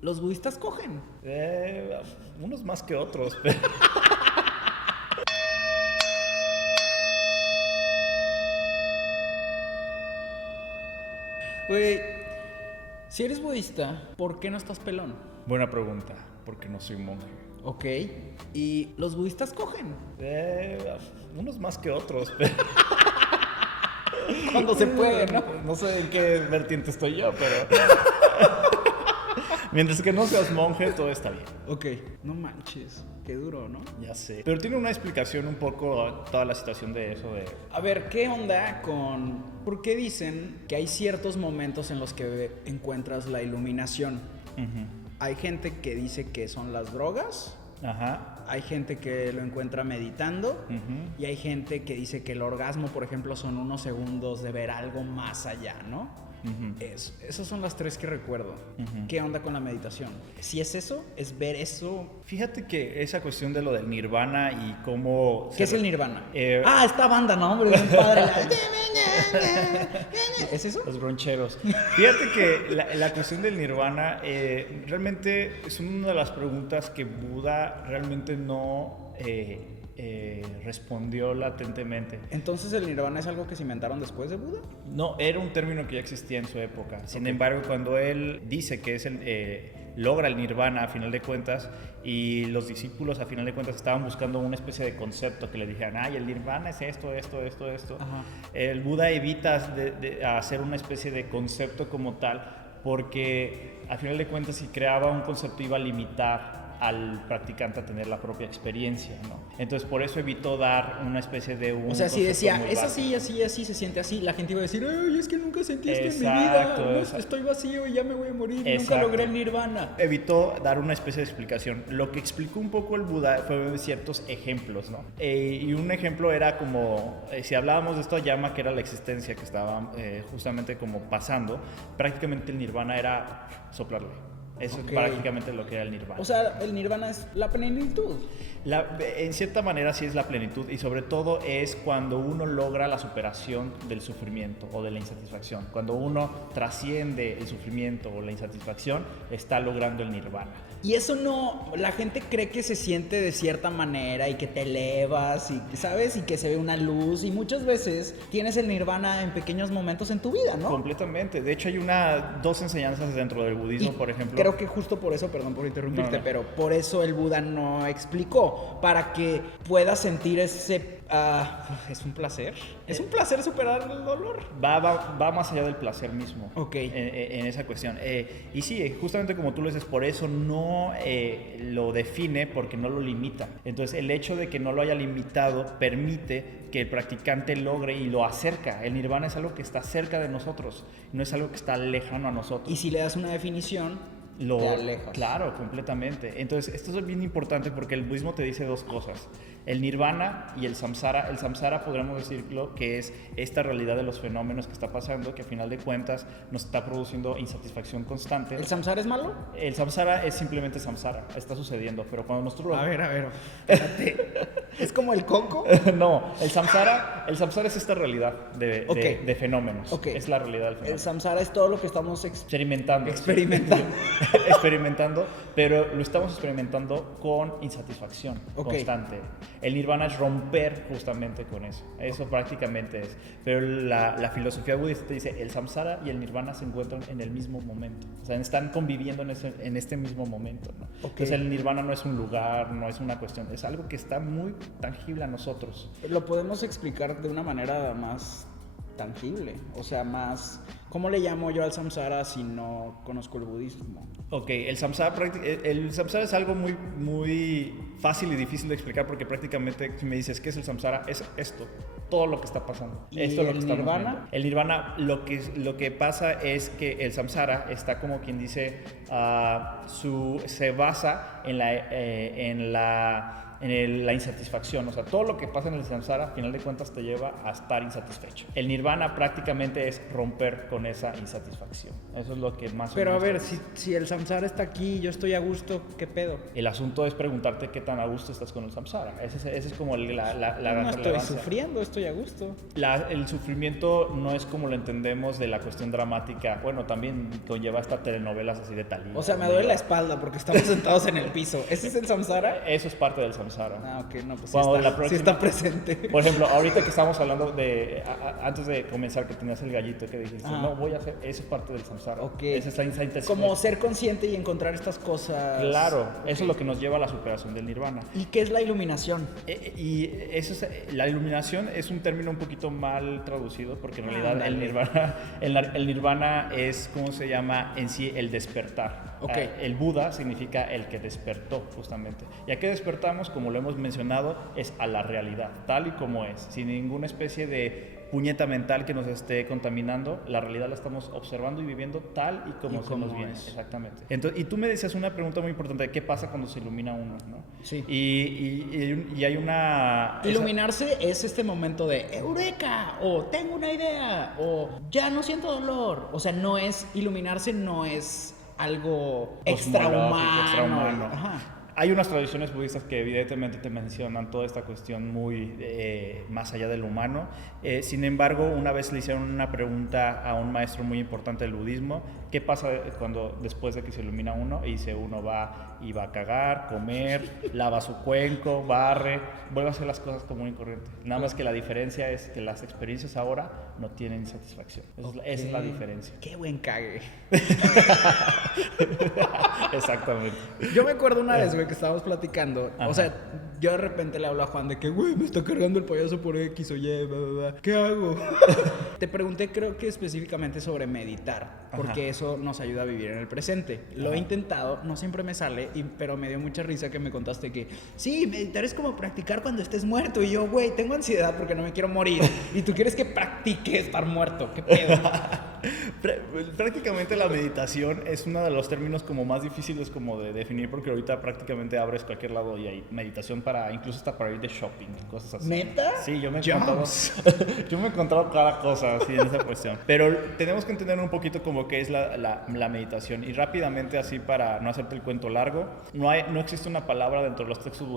Los budistas cogen. Unos más que otros, pero... Güey, si eres budista, ¿por qué no estás pelón? Buena pregunta, porque no soy monje. Ok. ¿Y los budistas cogen? Unos más que otros, pero... Cuando se puede, ¿no? No sé en qué vertiente estoy yo, pero... Mientras que no seas monje, todo está bien. Ok. No manches, qué duro, ¿no? Ya sé. Pero tiene una explicación un poco toda la situación de eso de... A ver, ¿qué onda con...? ¿Por qué dicen que hay ciertos momentos en los que encuentras la iluminación? Uh-huh. Hay gente que dice que son las drogas. Ajá. Hay gente que lo encuentra meditando. Uh-huh. Y hay gente que dice que el orgasmo, por ejemplo, son unos segundos de ver algo más allá, ¿no? Uh-huh. Esas son las tres que recuerdo. Uh-huh. ¿Qué onda con la meditación? Si es eso, es ver eso. Fíjate que esa cuestión de lo del nirvana y cómo... ¿Qué es el nirvana? Ah, esta banda, ¿no? Hombre, bien padre. ¿Es eso? Los broncheros. Fíjate que la cuestión del nirvana realmente es una de las preguntas que Buda realmente no respondió latentemente. Entonces, ¿el nirvana es algo que se inventaron después de Buda? No, era un término que ya existía en su época. Sin embargo, cuando él dice que es logra el nirvana a final de cuentas, y los discípulos a final de cuentas estaban buscando una especie de concepto que le dijeran, ay, el nirvana es esto. Ajá. El Buda evita de hacer una especie de concepto como tal, porque a final de cuentas si creaba un concepto iba a limitar al practicante a tener la propia experiencia, ¿no? Entonces por eso evitó dar una especie de un... O sea, si decía, es básico. así, se siente así, la gente iba a decir, ay, es que nunca sentí esto en mi Exacto, vida, exacto. estoy vacío y ya me voy a morir, Exacto. nunca logré el nirvana. Evitó dar una especie de explicación. Lo que explicó un poco el Buda fue ciertos ejemplos, ¿no? Y un ejemplo era como, si hablábamos de esta llama que era la existencia que estaba justamente como pasando, prácticamente el nirvana era soplarle. Eso es prácticamente lo que era el nirvana. O sea, el nirvana es la plenitud. En cierta manera sí es la plenitud, y sobre todo es cuando uno logra la superación del sufrimiento o de la insatisfacción. Cuando uno trasciende el sufrimiento o la insatisfacción, está logrando el nirvana. Y eso no, la gente cree que se siente de cierta manera y que te elevas y, ¿sabes? Y que se ve una luz, y muchas veces tienes el nirvana en pequeños momentos en tu vida, ¿no? Completamente. De hecho hay dos enseñanzas dentro del budismo, por ejemplo. Creo que justo por eso, perdón por interrumpirte, No. pero por eso el Buda no explicó, para que puedas sentir ese... ¿es un placer? ¿Es un placer superar el dolor? Va más allá del placer mismo. Ok. En esa cuestión. Y sí, justamente como tú lo dices, por eso no lo define, porque no lo limita. Entonces, el hecho de que no lo haya limitado permite que el practicante logre y lo acerca. El nirvana es algo que está cerca de nosotros, no es algo que está lejano a nosotros. Y si le das una definición, te alejas. Claro, completamente. Entonces, esto es bien importante porque el budismo te dice dos cosas: el nirvana y el samsara. El samsara podríamos decirlo que es esta realidad de los fenómenos que está pasando, que a final de cuentas nos está produciendo insatisfacción constante. ¿El samsara es malo? El samsara es simplemente samsara, está sucediendo, pero cuando nosotros lo... A ver, espérate. ¿Es como el coco? No, el samsara es esta realidad de fenómenos. Okay. Es la realidad del fenómeno. El samsara es todo lo que estamos experimentando, pero lo estamos experimentando con insatisfacción constante. El nirvana es romper justamente con eso. Eso prácticamente es. Pero la filosofía budista te dice, el samsara y el nirvana se encuentran en el mismo momento. O sea, están conviviendo en este mismo momento, ¿no? Entonces el nirvana no es un lugar, no es una cuestión, es algo que está muy tangible a nosotros. Lo podemos explicar de una manera más tangible, o sea, más... ¿Cómo le llamo yo al samsara si no conozco el budismo? Ok, el samsara es algo muy, muy fácil y difícil de explicar, porque prácticamente si me dices, ¿qué es el samsara? Es esto, todo lo que está pasando. ¿Y esto es lo que el estamos nirvana? viendo. El nirvana, lo que pasa es que el samsara está como quien dice, se basa en la insatisfacción. O sea, todo lo que pasa en el samsara, al final de cuentas, te lleva a estar insatisfecho. El nirvana prácticamente es romper con esa insatisfacción. Eso es lo que más... Pero a ver, si el samsara está aquí y yo estoy a gusto, ¿qué pedo? El asunto es preguntarte qué tan a gusto estás con el samsara. Ese es como la No estoy sufriendo, estoy a gusto. El sufrimiento no es como lo entendemos de la cuestión dramática. Bueno, también conlleva hasta telenovelas así de Thalía. O sea, me duele la espalda porque estamos sentados en el piso. ¿Ese es el samsara? Eso es parte del samsara. Ah, ok, no, pues sí está presente. Por ejemplo, ahorita que estamos hablando de... antes de comenzar que tenías el gallito que dijiste, no, voy a hacer... Eso es parte del samsara. Ok. Esa es la insatisfacción. Como ser consciente y encontrar estas cosas. Claro, okay. Eso es lo que nos lleva a la superación del nirvana. ¿Y qué es la iluminación? Y eso la iluminación es un término un poquito mal traducido porque en realidad el nirvana es, ¿cómo se llama? En sí el despertar. Okay. El Buda significa el que despertó justamente. ¿Y a qué despertamos? Como lo hemos mencionado, es a la realidad, tal y como es, sin ninguna especie de puñeta mental que nos esté contaminando. La realidad la estamos observando y viviendo tal y como se nos viene. Exactamente. Entonces, y tú me decías una pregunta muy importante: ¿qué pasa cuando se ilumina uno? ¿No? Sí. Y hay una... Iluminarse es este momento de ¡eureka! O tengo una idea, o ya no siento dolor. O sea, no es... Iluminarse no es algo extrahumano. Ajá. Hay unas tradiciones budistas que evidentemente te mencionan toda esta cuestión muy más allá del humano. Sin embargo, una vez le hicieron una pregunta a un maestro muy importante del budismo: ¿qué pasa después de que se ilumina uno? Y dice, uno va y va a cagar, comer, lava su cuenco, barre, vuelve a hacer las cosas común y corriente. Nada más que la diferencia es que las experiencias ahora no tienen satisfacción. Esa es la diferencia. ¡Qué buen cague! Exactamente. Yo me acuerdo una vez, güey, que estábamos platicando. Ajá. O sea, yo de repente le hablo a Juan de que, güey, me está cargando el payaso por X o Y, bla, bla, bla. ¿Qué hago? Te pregunté, creo que específicamente sobre meditar, porque Ajá. eso nos ayuda a vivir en el presente. Lo he intentado, no siempre me sale, pero me dio mucha risa que me contaste que, sí, meditar es como practicar cuando estés muerto. Y yo, güey, tengo ansiedad porque no me quiero morir. Y tú quieres que practique estar muerto. ¿Qué pedo? Prácticamente la meditación es uno de los términos como más difíciles como de definir, porque ahorita prácticamente abres cualquier lado y hay meditación incluso hasta para ir de shopping, cosas así. ¿Neta? Sí, yo me he encontrado cada cosa así en esa cuestión. Pero tenemos que entender un poquito como qué es la meditación, y rápidamente, así para no hacerte el cuento largo, no existe una palabra dentro de los textos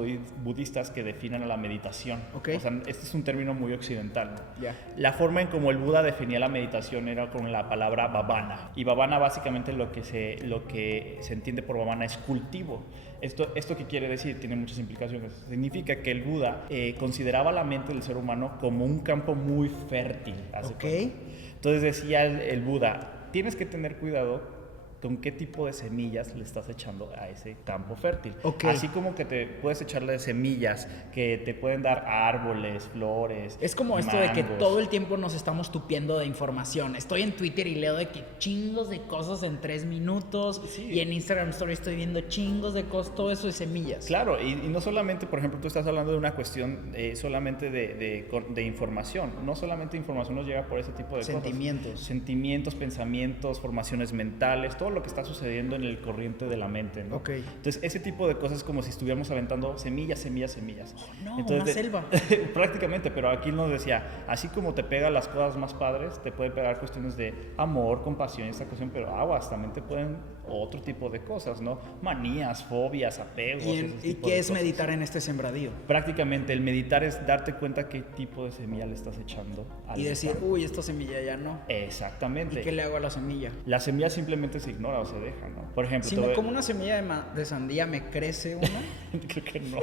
budistas que definan a la meditación. Okay. O sea, este es un término muy occidental, ¿no? Yeah. La forma en como el Buda definía la meditación era con la palabra bhavana, y bhavana básicamente lo que se entiende por bhavana es cultivo. ¿Esto qué quiere decir? Tiene muchas implicaciones. Significa que el Buda consideraba la mente del ser humano como un campo muy fértil. Okay. Entonces decía el Buda, tienes que tener cuidado con qué tipo de semillas le estás echando a ese campo fértil. Okay. Así como que te puedes echarle semillas que te pueden dar árboles, flores. Es como mangos. Esto de que todo el tiempo nos estamos tupiendo de información. Estoy en Twitter y leo de que chingos de cosas en 3 minutos. Sí. Y en Instagram Story estoy viendo chingos de cosas, todo eso de semillas. Claro, y no solamente, por ejemplo, tú estás hablando de una cuestión solamente de información. No solamente información nos llega por ese tipo de sentimientos. Sentimientos, pensamientos, formaciones mentales, todo lo que está sucediendo en el corriente de la mente, ¿no? Okay. Entonces, ese tipo de cosas es como si estuviéramos aventando semillas. Oh, no, entonces, una selva. Prácticamente, pero aquí nos decía, así como te pega las cosas más padres, te puede pegar cuestiones de amor, compasión, esta cuestión, pero aguas, también te pueden otro tipo de cosas, ¿no? Manías, fobias, apegos. ¿Y qué es meditar en este sembradío? Prácticamente, el meditar es darte cuenta qué tipo de semilla le estás echando. Y decir, uy, esta semilla ya no. Exactamente. ¿Y qué le hago a la semilla? La semilla simplemente se ignora o se deja, ¿no? Por ejemplo, si me como una semilla de sandía, ¿me crece una? Creo que no.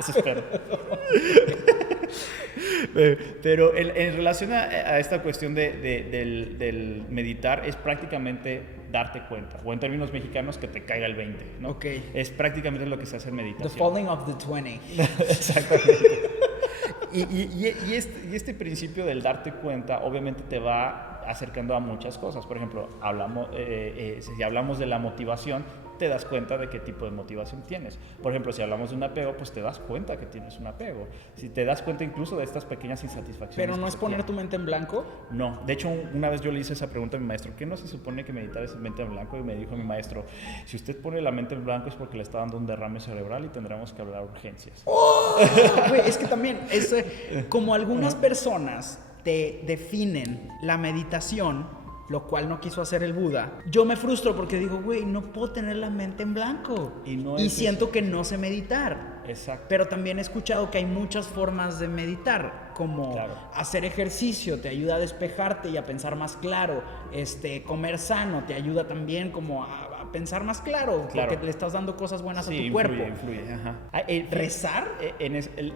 Eso espero. Pero en relación a esta cuestión del meditar, es prácticamente darte cuenta, o en términos mexicanos, que te caiga el 20, ¿no? Okay. Es prácticamente lo que se hace en meditación. The falling of the 20. Exactamente. Y este principio del darte cuenta, obviamente te va acercando a muchas cosas. Por ejemplo, si hablamos de la motivación, te das cuenta de qué tipo de motivación tienes. Por ejemplo, si hablamos de un apego, pues te das cuenta que tienes un apego. Si te das cuenta incluso de estas pequeñas insatisfacciones. Pero no es poner tu mente en blanco. No, de hecho una vez yo le hice esa pregunta a mi maestro, ¿qué no se supone que meditar es mente en blanco? Y me dijo mi maestro, si usted pone la mente en blanco es porque le está dando un derrame cerebral y tendremos que hablar urgencias. ¡Oh! Güey, es que también, como algunas personas te definen la meditación, lo cual no quiso hacer el Buda, yo me frustro porque digo, güey, no puedo tener la mente en blanco. Y siento que no sé meditar. Exacto. Pero también he escuchado que hay muchas formas de meditar, como hacer ejercicio te ayuda a despejarte y a pensar más claro. Comer sano te ayuda también como a pensar más claro, porque le estás dando cosas buenas a tu cuerpo. Influye. Ajá. Rezar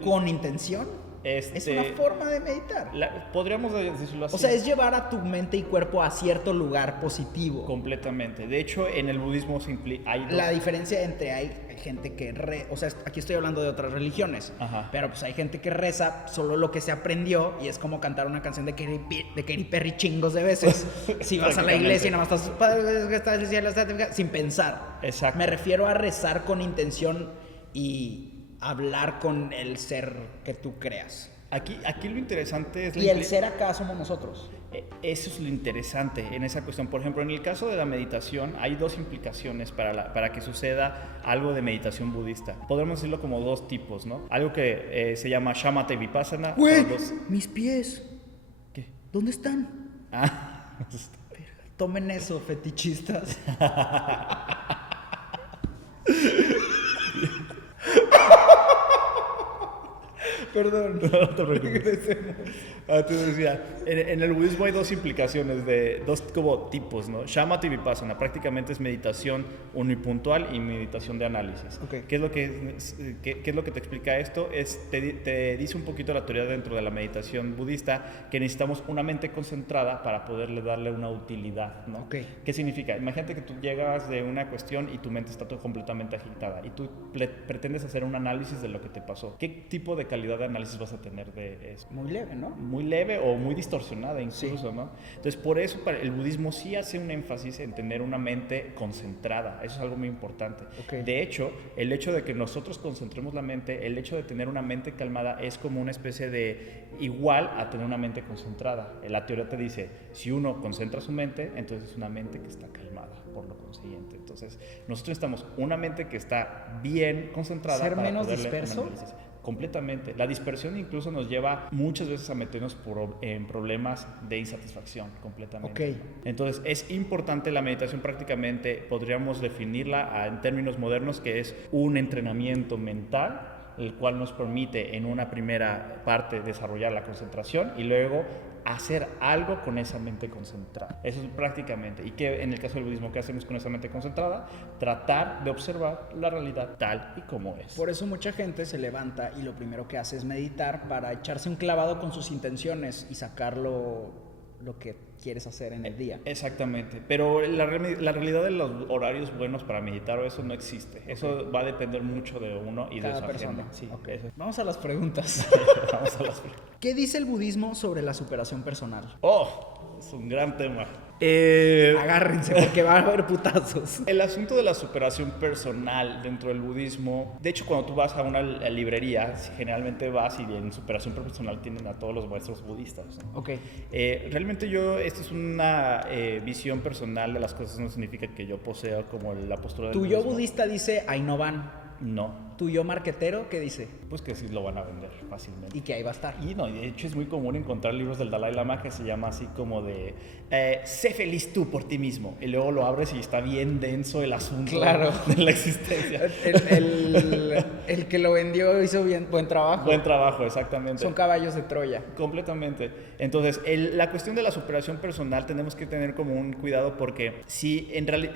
con intención. Es una forma de meditar. Podríamos decirlo así. O sea, es llevar a tu mente y cuerpo a cierto lugar positivo. Completamente. De hecho, en el budismo hay la diferencia entre hay gente que o sea, aquí estoy hablando de otras religiones. Ajá. Pero pues hay gente que reza solo lo que se aprendió y es como cantar una canción de Katy Perry chingos de veces. Si vas a la iglesia y nada más estás sin pensar. Exacto. Me refiero a rezar con intención y hablar con el ser que tú creas. Aquí lo interesante es... Y el ser acá somos nosotros. Eso es lo interesante en esa cuestión. Por ejemplo, en el caso de la meditación, hay dos implicaciones para que suceda algo de meditación budista. Podemos decirlo como dos tipos, ¿no? Algo que se llama Shamatha y Vipassana. ¡Güey! Mis pies. ¿Qué? ¿Dónde están? Tomen eso, fetichistas. Perdón. No te preocupes. Te decía, en el budismo hay dos implicaciones, dos como tipos, ¿no? Shamatha y Vipassana. Prácticamente es meditación unipuntual y meditación de análisis. Okay. ¿Qué es lo que te explica esto? Te dice un poquito la teoría dentro de la meditación budista que necesitamos una mente concentrada para poderle darle una utilidad, ¿no? Okay. ¿Qué significa? Imagínate que tú llegas de una cuestión y tu mente está completamente agitada y tú pretendes hacer un análisis de lo que te pasó. ¿Qué tipo de calidad de análisis vas a tener de eso? Muy leve, ¿no? Muy leve o muy distorsionada incluso, sí. ¿no? Entonces, por eso el budismo sí hace un énfasis en tener una mente concentrada. Eso es algo muy importante. Okay. De hecho, el hecho de que nosotros concentremos la mente, el hecho de tener una mente calmada es como una especie de igual a tener una mente concentrada. La teoría te dice, si uno concentra su mente, entonces es una mente que está calmada, por lo consiguiente. Entonces, nosotros necesitamos una mente que está bien concentrada. ¿Ser para menos poderle disperso? Completamente. La dispersión incluso nos lleva muchas veces a meternos en problemas de insatisfacción completamente. Okay. Entonces es importante la meditación, prácticamente podríamos definirla en términos modernos que es un entrenamiento mental, el cual nos permite en una primera parte desarrollar la concentración y luego hacer algo con esa mente concentrada. Eso es prácticamente. Y que en el caso del budismo, ¿qué hacemos con esa mente concentrada? Tratar de observar la realidad tal y como es. Por eso mucha gente se levanta y lo primero que hace es meditar para echarse un clavado con sus intenciones y sacarlo lo que quieres hacer en el día. Exactamente, pero la realidad de los horarios buenos para meditar o eso no existe. Eso va a depender mucho de uno y cada de su persona. agenda. Sí, okay. Vamos a las preguntas. Vamos a las preguntas. ¿Qué dice el budismo sobre la superación personal? Oh, es un gran tema. Agárrense porque va a haber putazos. El asunto de la superación personal dentro del budismo, de hecho cuando tú vas a una librería, generalmente vas y en superación personal tienen a todos los maestros budistas, ¿no? Okay. Realmente esta es una visión personal de las cosas, no significa que yo posea como la postura del Tu budismo. yo budista dice, ahí no van. No. ¿Tu yo marquetero qué dice? Pues que sí lo van a vender fácilmente. Y que ahí va a estar. Y no, de hecho es muy común encontrar libros del Dalai Lama que se llama así como de sé feliz tú por ti mismo. Y luego lo abres y está bien denso el asunto de la existencia. El que lo vendió hizo buen trabajo. Buen trabajo, exactamente. Son caballos de Troya. Completamente. Entonces, la cuestión de la superación personal tenemos que tener como un cuidado porque si en realidad...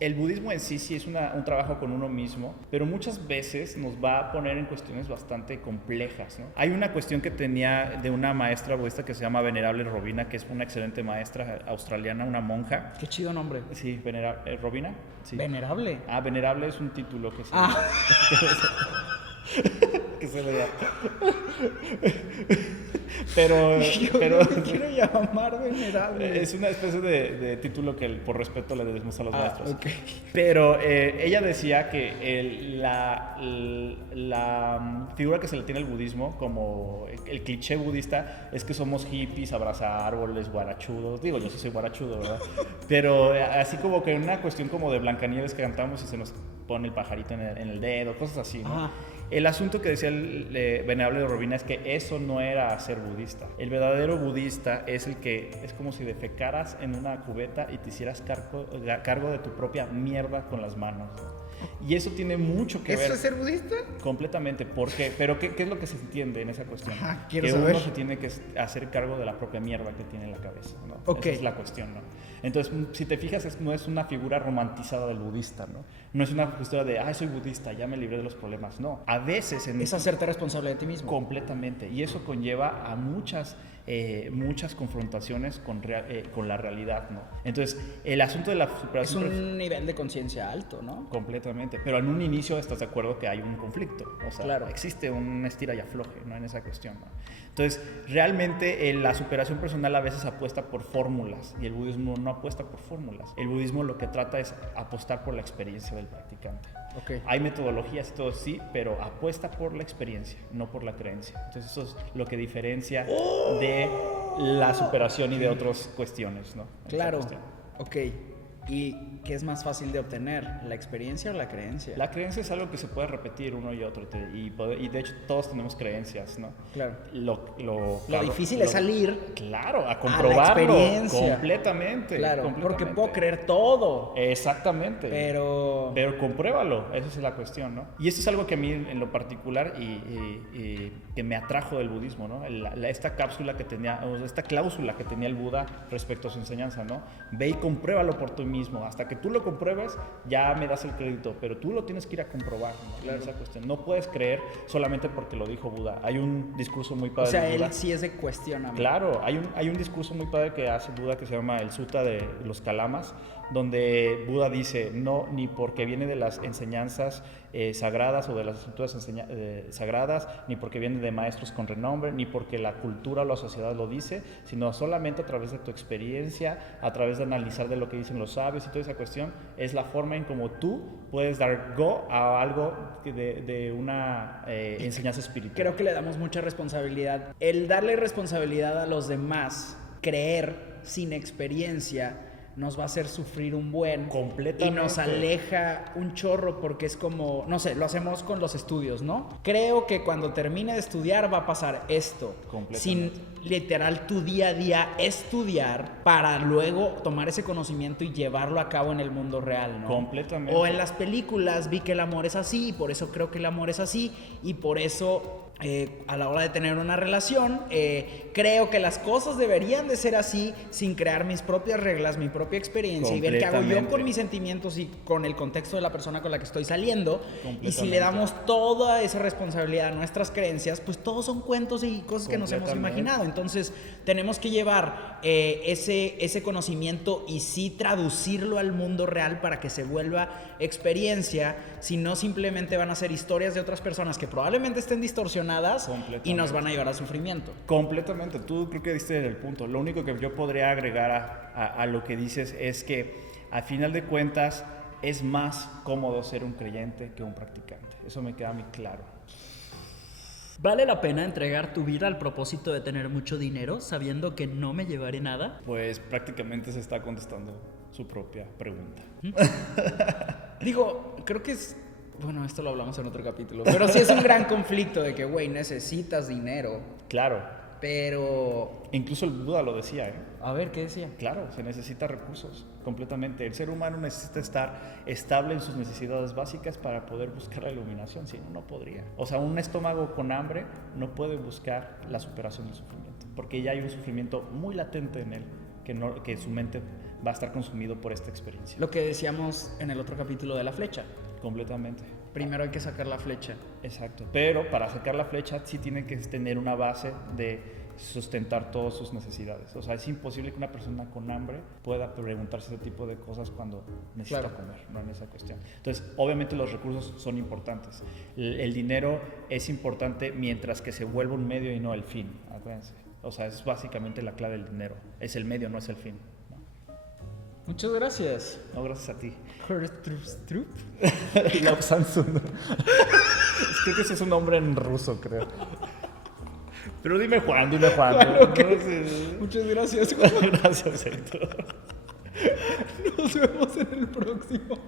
El budismo en sí es un trabajo con uno mismo, pero muchas veces nos va a poner en cuestiones bastante complejas, ¿no? Hay una cuestión que tenía de una maestra budista que se llama Venerable Robina, que es una excelente maestra australiana, una monja. Qué chido nombre. Sí, ¿Robina? Sí. ¿Venerable? Venerable es un título que se que se le da. Pero Yo me quiero llamar venerable. es una especie de título que por respeto le debemos a los maestros. Okay. Pero ella decía que la figura que se le tiene al budismo, como el cliché budista, es que somos hippies, abraza árboles, guarachudos. Digo, yo sí soy guarachudo, ¿verdad? Pero así como que una cuestión como de Blancanieves que cantamos y se nos pone el pajarito en el dedo, cosas así, ¿no? Ajá. El asunto que decía el venerable de Robina es que eso no era ser budista. El verdadero budista es el que es como si defecaras en una cubeta y te hicieras cargo de tu propia mierda con las manos. Y eso tiene mucho que ver. ¿Eso es ser budista? Completamente. ¿Por qué? Pero ¿qué es lo que se entiende en esa cuestión? Quiero que saber. Uno se tiene que hacer cargo de la propia mierda que tiene en la cabeza, ¿no? Okay. Esa es la cuestión, ¿no? Entonces, si te fijas, no es una figura romantizada del budista, ¿no? No es una figura de, soy budista, ya me libré de los problemas. No. A veces... Es hacerte responsable de ti mismo. Completamente. Y eso conlleva a muchas confrontaciones con la realidad, ¿no? Entonces, el asunto de la superación... Es un nivel de conciencia alto, ¿no? Completamente. Pero en un inicio estás de acuerdo que hay un conflicto. O sea, claro. Existe un estira y afloje, ¿no? En esa cuestión, ¿no? Entonces, realmente la superación personal a veces apuesta por fórmulas y el budismo no apuesta por fórmulas. El budismo lo que trata es apostar por la experiencia del practicante. Okay. Hay metodologías y todo, sí, pero apuesta por la experiencia, no por la creencia. Entonces, eso es lo que diferencia de la superación y de otras cuestiones, ¿no? Claro. Ok. ¿Y qué es más fácil de obtener? ¿La experiencia o la creencia? La creencia es algo que se puede repetir uno y otro. Y de hecho todos tenemos creencias, ¿no? Claro. Lo difícil es salir. Claro, a comprobarlo. A la experiencia. Completamente. Claro, porque puedo creer todo. Exactamente. Pero compruébalo. Esa es la cuestión, ¿no? Y esto es algo que a mí en lo particular y que me atrajo del budismo, ¿no? Esta cláusula que tenía el Buda respecto a su enseñanza, ¿no? Ve y compruébalo por ti mismo. Hasta que tú lo compruebes, ya me das el crédito, pero tú lo tienes que ir a comprobar, ¿no? Claro. Esa cuestión. No puedes creer solamente porque lo dijo Buda. Hay un discurso muy padre. O sea, de Buda. él sí es de cuestionamiento. Claro, hay un discurso muy padre que hace Buda que se llama el Sutta de los Kalamas, donde Buda dice, no, ni porque viene de las enseñanzas sagradas o de las escrituras sagradas, ni porque viene de maestros con renombre, ni porque la cultura o la sociedad lo dice, sino solamente a través de tu experiencia, a través de analizar de lo que dicen los sabios y toda esa cuestión, es la forma en como tú puedes dar go a algo de una enseñanza espiritual. Creo que le damos mucha responsabilidad. El darle responsabilidad a los demás, creer sin experiencia, nos va a hacer sufrir un buen. Completamente. Y nos aleja un chorro porque es como, no sé, lo hacemos con los estudios, ¿no? Creo que cuando termine de estudiar va a pasar esto. Sin literal tu día a día estudiar para luego tomar ese conocimiento y llevarlo a cabo en el mundo real, ¿no? Completamente. O en las películas vi que el amor es así y por eso creo que el amor es así y por eso... a la hora de tener una relación, creo que las cosas deberían de ser así sin crear mis propias reglas, mi propia experiencia y ver qué hago yo con mis sentimientos y con el contexto de la persona con la que estoy saliendo. Y si le damos toda esa responsabilidad a nuestras creencias, pues todos son cuentos y cosas que nos hemos imaginado. Entonces tenemos que llevar ese conocimiento y sí traducirlo al mundo real para que se vuelva experiencia, si no simplemente van a ser historias de otras personas que probablemente estén distorsionadas y nos van a llevar al sufrimiento. Completamente, tú creo que diste el punto. Lo único que yo podría agregar a lo que dices es que al final de cuentas es más cómodo ser un creyente que un practicante. Eso me queda muy claro. ¿Vale la pena entregar tu vida al propósito de tener mucho dinero sabiendo que no me llevaré nada? Pues prácticamente se está contestando su propia pregunta. Digo, creo que es... Bueno, esto lo hablamos en otro capítulo. Pero sí es un gran conflicto de que, güey, necesitas dinero. Claro. Pero... Incluso el Buda lo decía, ¿eh? A ver, ¿qué decía? Claro, se necesita recursos, completamente. El ser humano necesita estar estable en sus necesidades básicas para poder buscar la iluminación, si no, no podría. O sea, un estómago con hambre no puede buscar la superación del sufrimiento, porque ya hay un sufrimiento muy latente en él, que su mente va a estar consumido por esta experiencia. Lo que decíamos en el otro capítulo de la flecha. Completamente. Primero hay que sacar la flecha. Exacto. Pero para sacar la flecha sí tiene que tener una base de sustentar todas sus necesidades. O sea, es imposible que una persona con hambre pueda preguntarse ese tipo de cosas cuando necesita comer, no en esa cuestión. Entonces, obviamente los recursos son importantes. El dinero es importante mientras que se vuelva un medio y no el fin, acuérdense. O sea, es básicamente la clave del dinero. Es el medio, no es el fin. Muchas gracias. No, gracias a ti. Herstrup. Love Samsung. Creo que ese es un nombre en ruso, creo. Pero dime Juan. Bueno, ok. No sé. Muchas gracias. Gracias, Héctor. Nos vemos en el próximo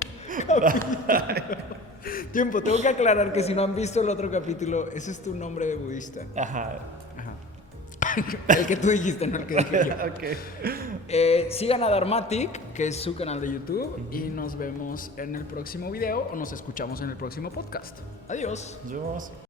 capítulo. Tiempo, tengo que aclarar que si no han visto el otro capítulo, ese es tu nombre de budista. Ajá. El que tú dijiste, no el que dije yo. Ok. Sigan a Dharmatic, que es su canal de YouTube, y nos vemos en el próximo video o nos escuchamos en el próximo podcast. Adiós. Nos vemos.